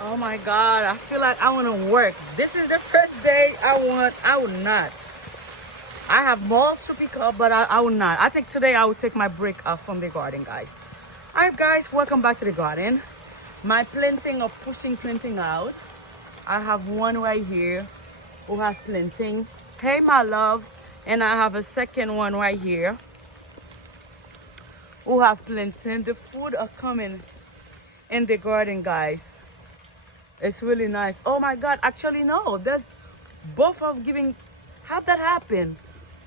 Oh my God, I feel like I want to work. This is the first day I would not. I have malls to pick up, but I will not. I think today I will take my break off from the garden, guys. All right, guys, welcome back to the garden. My planting of pushing planting out. I have one right here who has planting. Hey, my love. And I have a second one right here who have planting. The food are coming in the garden, guys. It's really nice. Oh my God, actually no, there's both of giving. How'd that happen?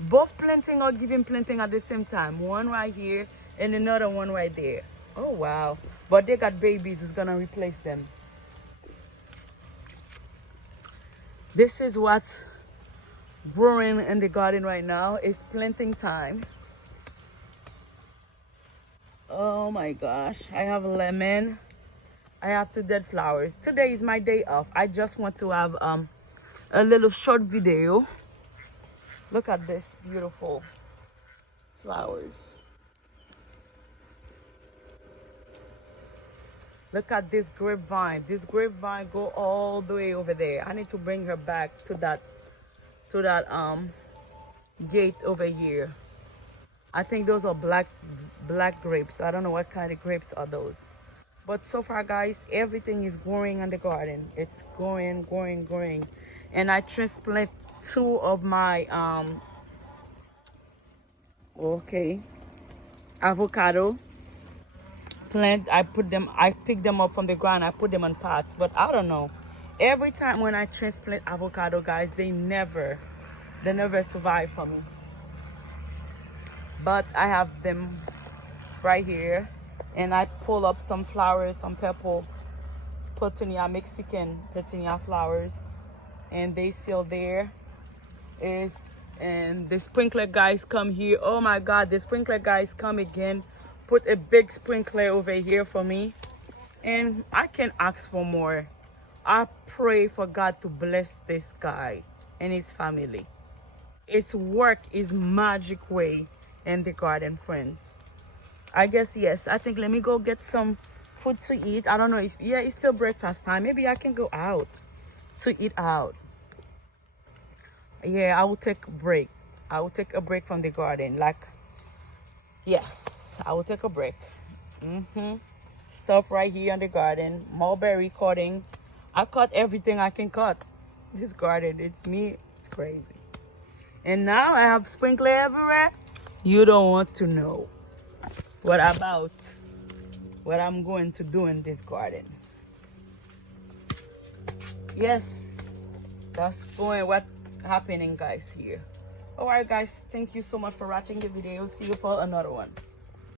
Both planting or giving planting at the same time. One right here and another one right there. Oh wow. But they got babies who's gonna replace them. This is what's growing in the garden right now. It's planting time. Oh my gosh. I have lemon. I have two dead flowers. Today is my day off. I just want to have a little short video. Look at this beautiful flowers. Look at this grapevine. This grapevine go all the way over there. I need to bring her back to that gate over here. I think those are black grapes. I don't know what kind of grapes are those. But so far, guys, everything is growing in the garden. It's growing. And I transplant two of my avocado plant. I pick them up from the ground. I put them on pots, but I don't know, every time when I transplant avocado, guys, they never survive for me. But I have them right here, and I pull up some flowers, some purple petunia, Mexican petunia flowers, and they still there. And the sprinkler guys come here. Oh my God, the sprinkler guys come again, put a big sprinkler over here for me, and I can't ask for more. I pray for God to bless this guy and his family. His work is magic way in the garden, friends. I guess, yes, I think let me go get some food to eat. I don't know if, yeah, it's still breakfast time. Maybe I can go out to eat out. Yeah, I will take a break. I will take a break from the garden. Like, yes, I will take a break. Stuff right here in the garden. Mulberry cutting. I cut everything I can cut. This garden, it's me. It's crazy. And now I have sprinkler everywhere. You don't want to know what I'm going to do in this garden. Yes, that's what's happening, guys, here. All right, guys, thank you so much for watching the video. See you for another one.